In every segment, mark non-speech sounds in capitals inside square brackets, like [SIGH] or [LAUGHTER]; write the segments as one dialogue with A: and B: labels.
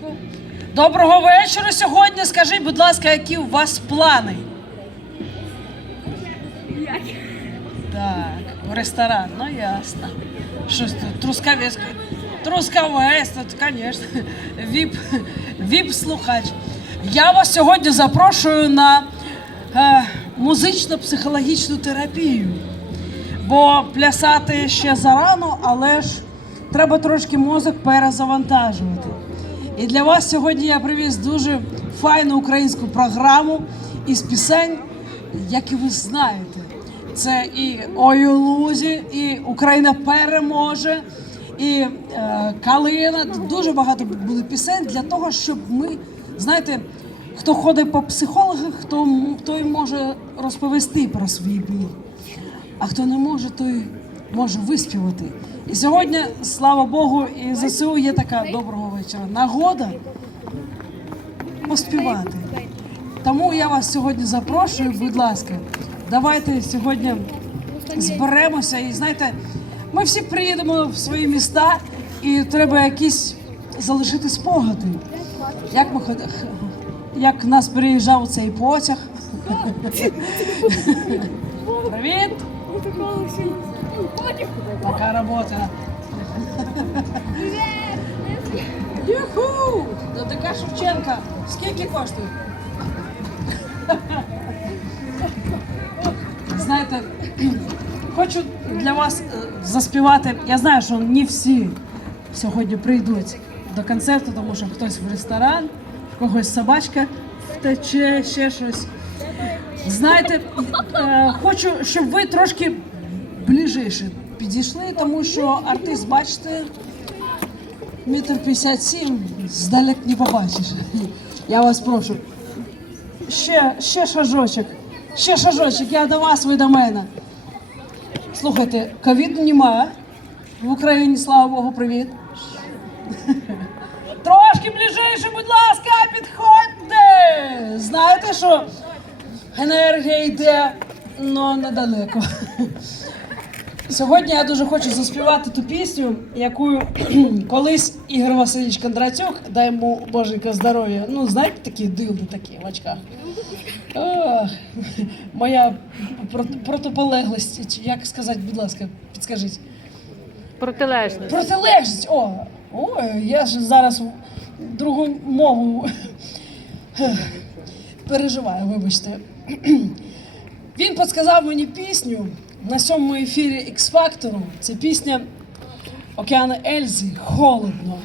A: Іриночку. Доброго вечора сьогодні. Скажіть, будь ласка, які у вас плани? Так, в ресторан, ну ясно. Щось тут трускавець. Трускавець, тут, звісно, віп, віп-слухач. Я вас сьогодні запрошую на е, музично-психологічну терапію. Бо плясати ще зарано, але ж треба трошки мозок перезавантажувати. І для вас сьогодні я привіз дуже файну українську програму із пісень, які ви знаєте. Це і «Ой і Україна переможе, і е, Калина. Дуже багато були пісень для того, щоб ми, знаєте, хто ходить по психологах, хто той може розповісти про свій біль. А хто не може, той може виспівати. І сьогодні, слава Богу, і ЗСУ є така доброго вечора. Нагода поспівати. Тому я вас сьогодні запрошую, будь ласка, давайте сьогодні зберемося і знаєте, ми всі приїдемо в свої міста і треба якісь залишити спогади. Як ми ход- як нас переїжджав цей потяг. [LAUGHS] Привіт! Пока работа. Юху! ДДК Шевченка. Скільки коштує? Знаєте, хочу для вас е, заспівати. Я знаю, що не всі сьогодні прийдуть до концерту, тому що хтось в ресторан, в когось собачка втече, ще щось. Знаєте, е, хочу, щоб ви трошки ближче підійшли, тому що артист, бачите, метр п'ятдесят сім, здалек не побачиш. Я вас прошу. Ще, ще шажочок, ще шажочок, я до вас, ви до мене. Слухайте, ковіду немає. В Україні, слава Богу, привіт. Трошки ближче, будь ласка, підходьте. Знаєте, що енергія йде, ну недалеко. Сьогодні я дуже хочу заспівати ту пісню, яку колись Ігор Васильович Кондратюк, дай йому боженька здоров'я. Ну, знаєте, такі дилди такі в очках. Ох, моя прот- протиполеглість, чи як сказати, будь ласка, підскажіть.
B: Протилежність.
A: Протилежність. О, ой, я ж зараз другу мову переживаю, вибачте. Він підсказав мені пісню на сьомому ефірі X-Factor. Це пісня Океана Ельзи Холодно.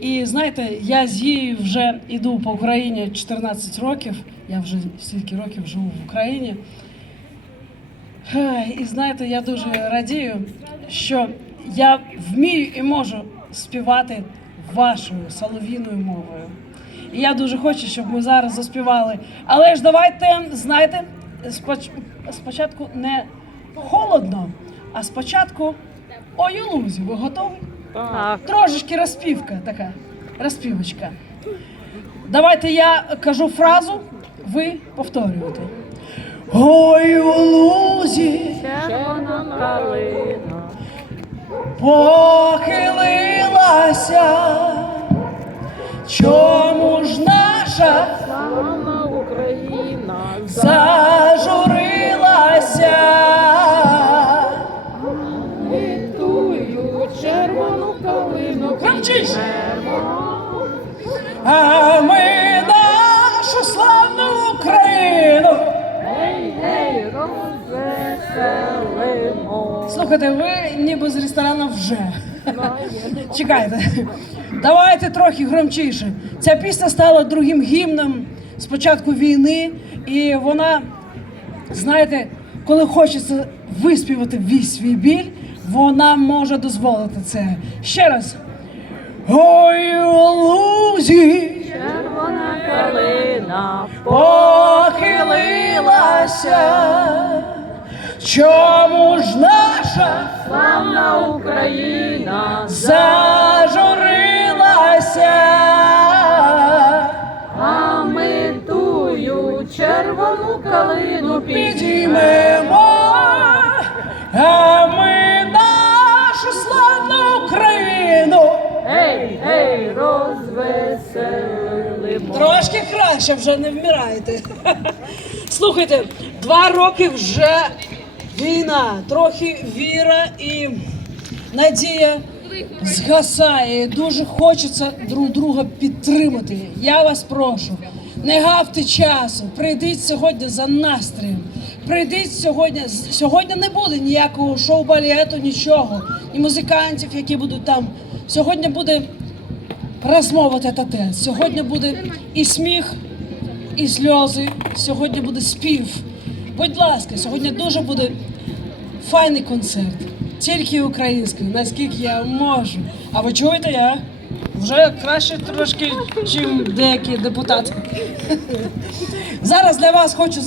A: І знаєте, я з її вже йду по Україні 14 років. Я вже стільки років живу в Україні. І знаєте, я дуже радію, що я вмію і можу співати вашою солов'їною мовою. І я дуже хочу, щоб ми зараз заспівали. Але ж давайте, знаєте, споч- спочатку не холодно, а спочатку ой у лузі. Ви готові?
B: Так.
A: Трошечки розпівка така, розпівочка. Давайте я кажу фразу, ви повторюєте. Ой у лузі
B: Червона калина.
A: похилилася, чому ж наша Слухайте, ви ніби з ресторану вже. Чекайте. Давайте трохи громчіше. Ця пісня стала другим гімном з початку війни, і вона, знаєте, коли хочеться виспівати весь свій біль, вона може дозволити це. Ще раз. Ой, лузі
B: Червона калина.
A: похилилася. Чому ж наша
B: Славна Україна.
A: зажурилася?
B: А ми тую червону калину
A: Підіймемо, а ми нашу славну Україну.
B: Гей, гей, розвеселимо.
A: Трошки краще вже не вмираєте. Слухайте, два роки вже війна, трохи віра і надія згасає. Дуже хочеться друг друга підтримати. Я вас прошу, не гавте часу. Прийдіть сьогодні за настроєм. Прийдіть сьогодні. Сьогодні не буде ніякого шоу-балету, нічого, ні музикантів, які будуть там. Сьогодні буде розмова тет-а-тет. Сьогодні буде і сміх, і сльози. Сьогодні буде спів. Будь ласка, сьогодні дуже буде файний концерт. Тільки українською, наскільки я можу. А ви чуєте я? Вже краще трошки, ніж деякі депутати. [LAUGHS] Зараз для вас хочу